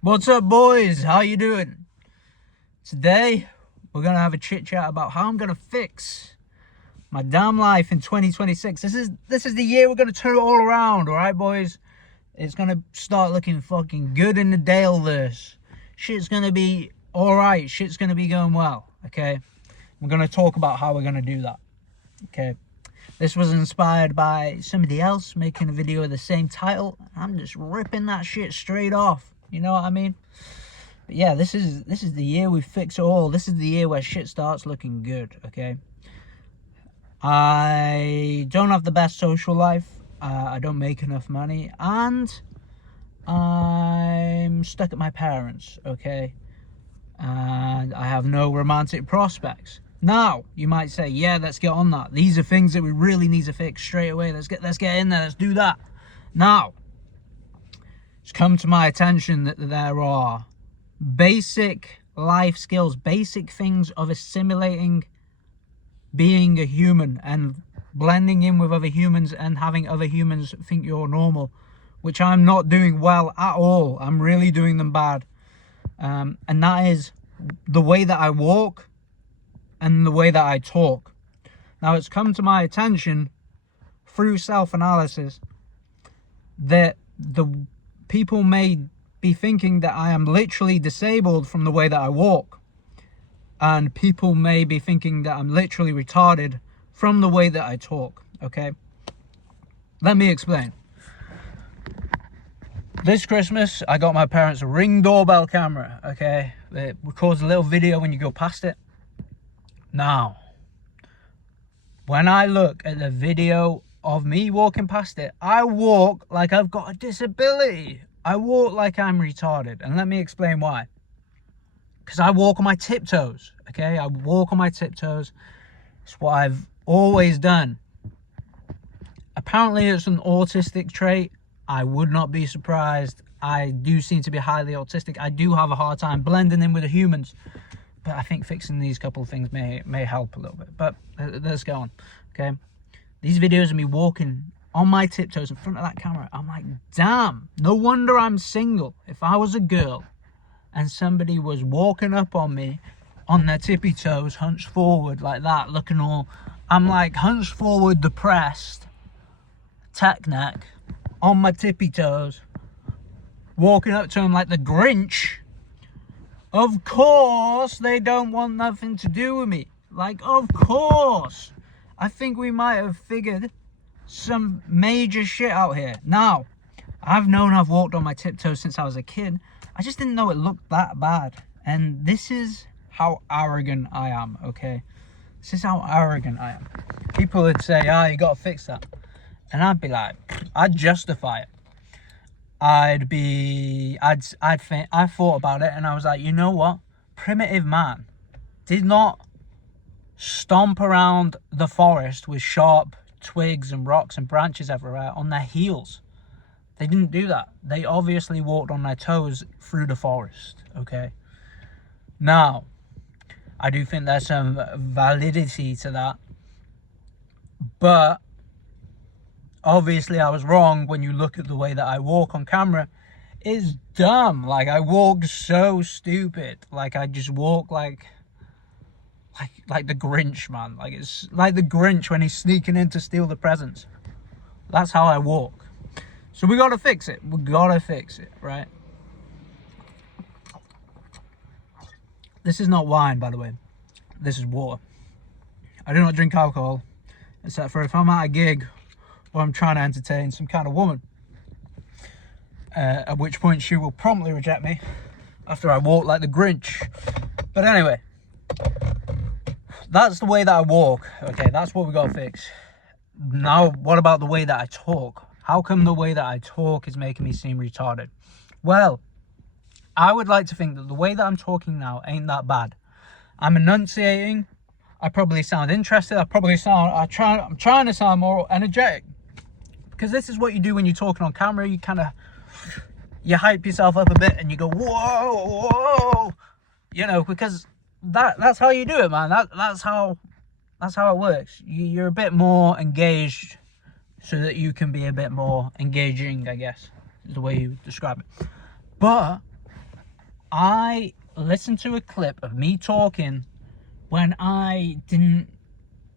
What's up, boys? How you doing? Today, we're gonna have a chit chat about how I'm gonna fix my damn life in 2026. This is the year we're gonna turn it all around, all right, boys? It's gonna start looking fucking good in the Daleverse. Shit's gonna be all right. Shit's gonna be going well. Okay, we're gonna talk about how we're gonna do that. Okay. This was inspired by somebody else making a video of the same title. I'm just ripping that shit straight off. You know what I mean? But yeah, this is the year we fix it all. This is the year where shit starts looking good, okay? I don't have the best social life. I don't make enough money. And I'm stuck at my parents', okay? And I have no romantic prospects. Now, you might say, yeah, let's get on that. These are things that we really need to fix straight away. Let's get in there. Let's do that. Now, it's come to my attention that there are basic life skills, basic things of assimilating being a human and blending in with other humans and having other humans think you're normal, which I'm not doing well at all. I'm really doing them bad. And that is the way that I walk and the way that I talk. Now, it's come to my attention through self-analysis that the people may be thinking that I am literally disabled from the way that I walk, and people may be thinking that I'm literally retarded from the way that I talk. Okay, let me explain. This Christmas, I got my parents a Ring doorbell camera. Okay, it records a little video when you go past it. Now, when I look at the video of me walking past it, I walk like I've got a disability. I walk like I'm retarded. And let me explain why. Because I walk on my tiptoes, okay? I walk on my tiptoes. It's what I've always done. Apparently, it's an autistic trait. I would not be surprised. I do seem to be highly autistic. I do have a hard time blending in with the humans. But I think fixing these couple of things may help a little bit. But let's go on, okay? These videos of me walking on my tiptoes in front of that camera, I'm like, damn, no wonder I'm single. If I was a girl and somebody was walking up on me on their tippy toes, hunched forward like that, looking all, I'm like hunched forward, depressed, tech neck, on my tippy toes, walking up to him like the Grinch. Of course, they don't want nothing to do with me. Like, of course. I think we might have figured some major shit out here. Now, I've walked on my tiptoes since I was a kid. I just didn't know it looked that bad. And this is how arrogant I am, okay? This is how arrogant I am. People would say, you gotta fix that. And I'd be like, I'd justify it. I thought about it and I was like, you know what? Primitive man did not stomp around the forest with sharp twigs and rocks and branches everywhere on their heels. They didn't do that. They obviously walked on their toes through the forest, okay? Now, I do think there's some validity to that. But obviously I was wrong. When you look at the way that I walk on camera, it's dumb. Like, I walk so stupid. Like, I just walk like the Grinch, man. Like, it's like the Grinch when he's sneaking in to steal the presents. That's how I walk. So we gotta fix it. We gotta fix it, right? This is not wine, by the way. This is water. I do not drink alcohol, except for if I'm at a gig or I'm trying to entertain some kind of woman, at which point she will promptly reject me after I walk like the Grinch. But anyway, that's the way that I walk, okay? That's what we gotta fix. Now, what about the way that I talk? How come the way that I talk is making me seem retarded? Well, I would like to think that the way that I'm talking now ain't that bad. I'm enunciating. I probably sound interested. I'm trying to sound more energetic. Because this is what you do when you're talking on camera. You hype yourself up a bit and you go, whoa, whoa. You know, because that's how you do it, man. That's how it works. You're a bit more engaged so that you can be a bit more engaging, I guess, is the way you describe it. But I listened to a clip of me talking when I didn't,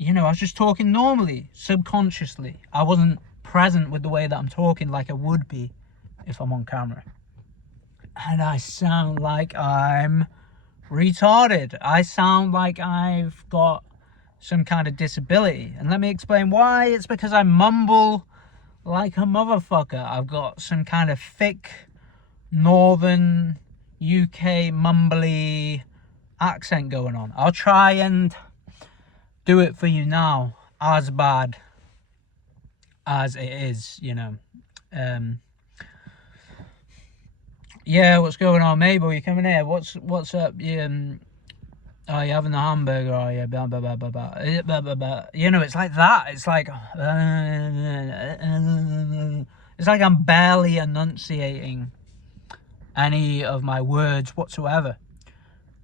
I was just talking normally, subconsciously. I wasn't present with the way that I'm talking like I would be if I'm on camera. And I sound like I'm retarded. I sound like I've got some kind of disability. And let me explain why. It's because I mumble like a motherfucker. I've got some kind of thick northern UK mumbly accent going on. I'll try and do it for you now, as bad as it is, yeah, what's going on, Mabel? You coming here? What's up? Oh, you having the hamburger? Are you? Blah, blah, blah, blah, blah. Blah, blah, blah. It's like that. It's like I'm barely enunciating any of my words whatsoever.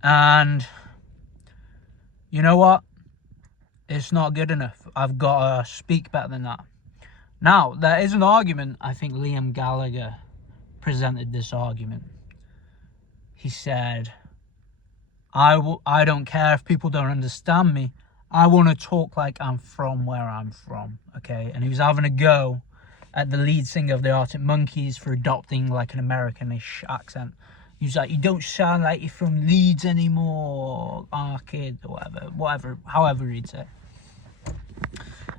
And you know what? It's not good enough. I've got to speak better than that. Now, there is an argument. I think Liam Gallagher presented this argument. He said, I don't care if people don't understand me. I want to talk like I'm from where I'm from, okay? And he was having a go at the lead singer of the Arctic Monkeys for adopting like an Americanish accent. He was like, you don't sound like you're from Leeds anymore, kid, or whatever, however he'd say.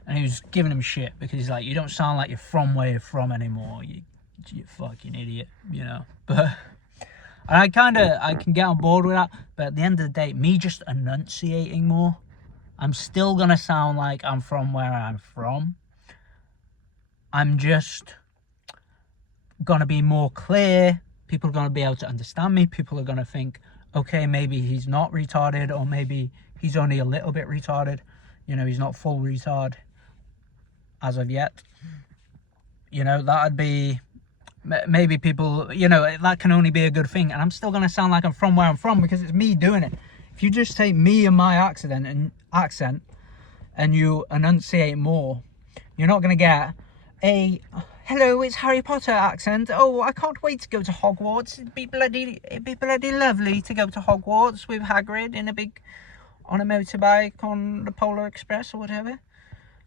And he was giving him shit because he's like, you don't sound like you're from where you're from anymore, you fucking idiot, But and I can get on board with that, but at the end of the day, me just enunciating more, I'm still gonna sound like I'm from where I'm from. I'm just gonna be more clear. People are gonna be able to understand me. People are gonna think, okay, maybe he's not retarded, or maybe he's only a little bit retarded. He's not full retard as of yet. That'd be, maybe people, that can only be a good thing. And I'm still going to sound like I'm from where I'm from because it's me doing it. If you just take me and my accent and you enunciate more, you're not going to get a, hello, it's Harry Potter accent. Oh, I can't wait to go to Hogwarts. It'd be bloody lovely to go to Hogwarts with Hagrid on a motorbike on the Polar Express or whatever.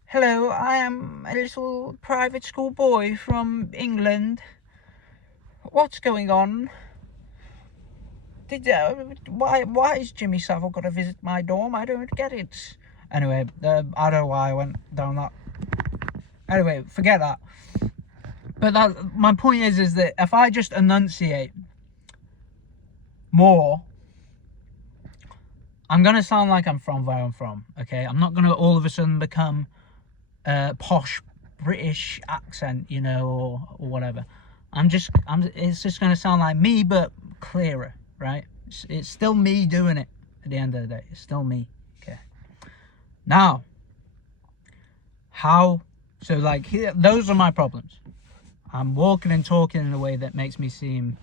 Hello, I am a little private school boy from England. What's going on? Why is Jimmy Savile got to visit my dorm? I don't get it. Anyway, I don't know why I went down that. Anyway, forget that. But my point is that if I just enunciate more, I'm gonna sound like I'm from where I'm from. Okay, I'm not gonna all of a sudden become posh British accent, or whatever. It's just gonna sound like me, but clearer, right? It's still me doing it at the end of the day. It's still me. Okay. Now, those are my problems. I'm walking and talking in a way that makes me seem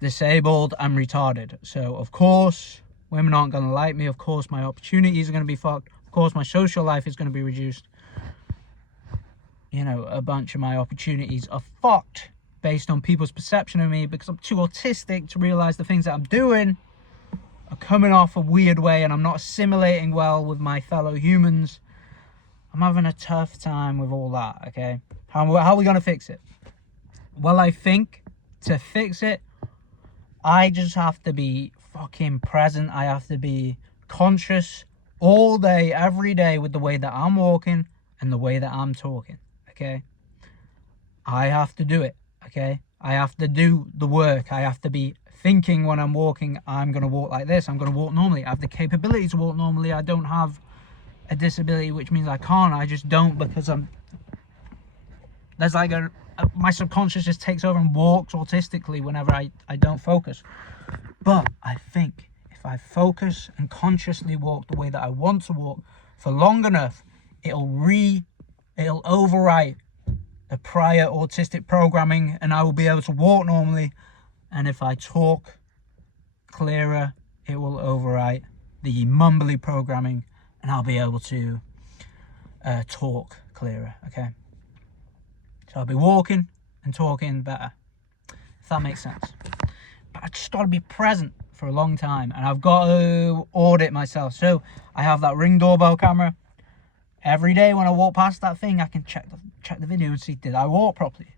disabled and retarded. So of course, women aren't gonna like me. Of course, my opportunities are gonna be fucked. Of course, my social life is gonna be reduced. A bunch of my opportunities are fucked based on people's perception of me because I'm too autistic to realize the things that I'm doing are coming off a weird way and I'm not assimilating well with my fellow humans. I'm having a tough time with all that, okay? How are we going to fix it? Well, I think to fix it, I just have to be fucking present. I have to be conscious all day, every day with the way that I'm walking and the way that I'm talking. Okay, I have to do it. Okay, I have to do the work. I have to be thinking when I'm walking, I'm going to walk like this. I'm going to walk normally. I have the capability to walk normally. I don't have a disability, which means I can't. I just don't because there's like my subconscious just takes over and walks autistically whenever I don't focus. But I think if I focus and consciously walk the way that I want to walk for long enough, it'll overwrite the prior autistic programming and I will be able to walk normally. And if I talk clearer, it will overwrite the mumbly programming and I'll be able to talk clearer, okay? So I'll be walking and talking better, if that makes sense. But I just got to be present for a long time, and I've got to audit myself. So I have that Ring doorbell camera. Every day when I walk past that thing, I can check the video and see, did I walk properly?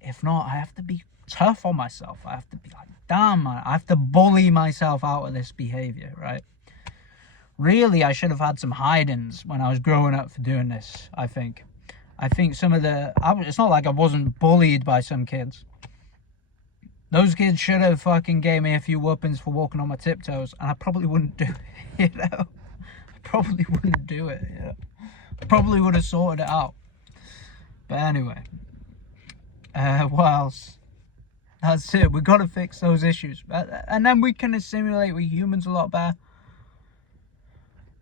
If not, I have to be tough on myself. I have to be like, damn, man, I have to bully myself out of this behavior, right? Really, I should have had some hide-ins when I was growing up for doing this, I think. I think it's not like I wasn't bullied by some kids. Those kids should have fucking gave me a few whoopings for walking on my tiptoes, and I probably wouldn't do it, you know? I probably wouldn't do it, you know? I probably would have sorted it out. But anyway, what else? That's it. We've got to fix those issues, and then we can assimilate with humans a lot better.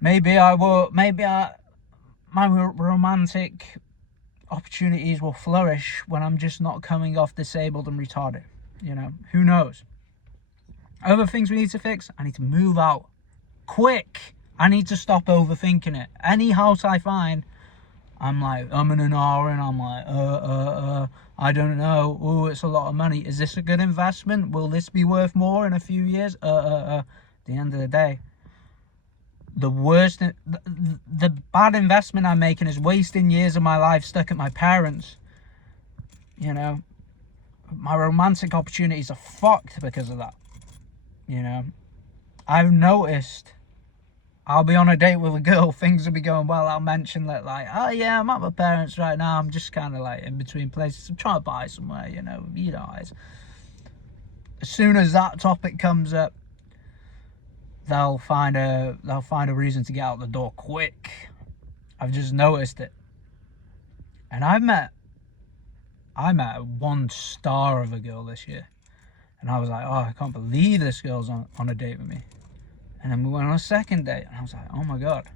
Maybe my romantic opportunities will flourish when I'm just not coming off disabled and retarded. You know, who knows? Other things we need to fix. I need to move out quick. I need to stop overthinking it. Any house I find, I'm like, I'm in an hour, and I'm like, I don't know. Oh, it's a lot of money. Is this a good investment? Will this be worth more in a few years? At the end of the day, the bad investment I'm making is wasting years of my life stuck at my parents. You know, my romantic opportunities are fucked because of that. You know, I've noticed I'll be on a date with a girl, things will be going well, I'll mention that, like, oh yeah, I'm at my parents right now, I'm just kind of like in between places, I'm trying to buy somewhere, you know, as soon as that topic comes up, they'll find a reason to get out the door quick. I've just noticed it. And I met one star of a girl this year, and I was like, oh, I can't believe this girl's on a date with me. And then we went on a second date, and I was like, oh my god,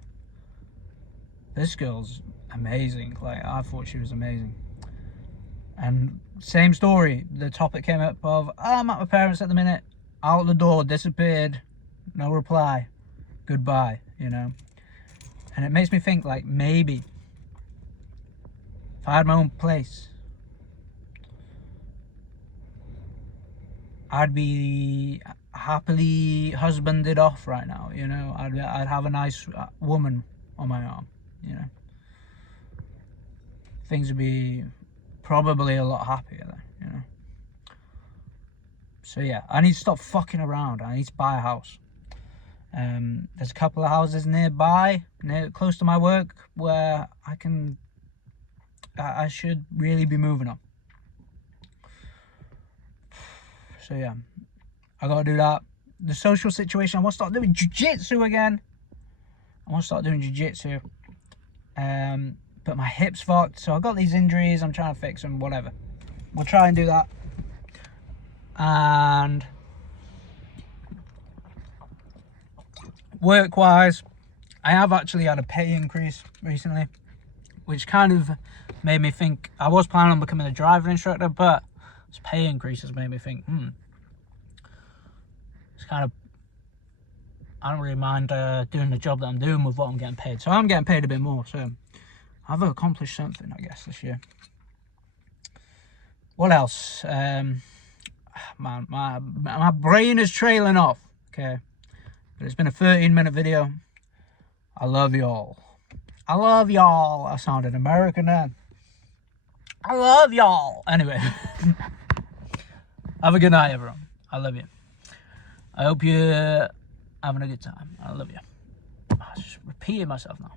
this girl's amazing. Like, I thought she was amazing. And same story, the topic came up of, oh, I'm at my parents at the minute, out the door, disappeared, no reply, goodbye, you know. And it makes me think, like, maybe if I had my own place, I'd be happily husbanded off right now, you know. I'd have a nice woman on my arm, you know. Things would be probably a lot happier there, you know. So yeah, I need to stop fucking around. I need to buy a house. There's a couple of houses nearby, close to my work, where I should really be moving on. So yeah, I gotta do that. The social situation, I want to start doing jiu-jitsu again. But my hip's fucked, so I got these injuries, I'm trying to fix them, whatever. We'll try and do that. And work-wise, I have actually had a pay increase recently, which kind of made me think, I was planning on becoming a driving instructor, but this pay increase has made me think, it's kind of, I don't really mind doing the job that I'm doing with what I'm getting paid. So I'm getting paid a bit more, so I've accomplished something, I guess, this year. What else? Man, my brain is trailing off, okay? But it's been a 13-minute video. I love y'all. I love y'all. I sounded American then. I love y'all. Anyway. Have a good night, everyone. I love you. I hope you're having a good time. I love you. I'm just repeating myself now.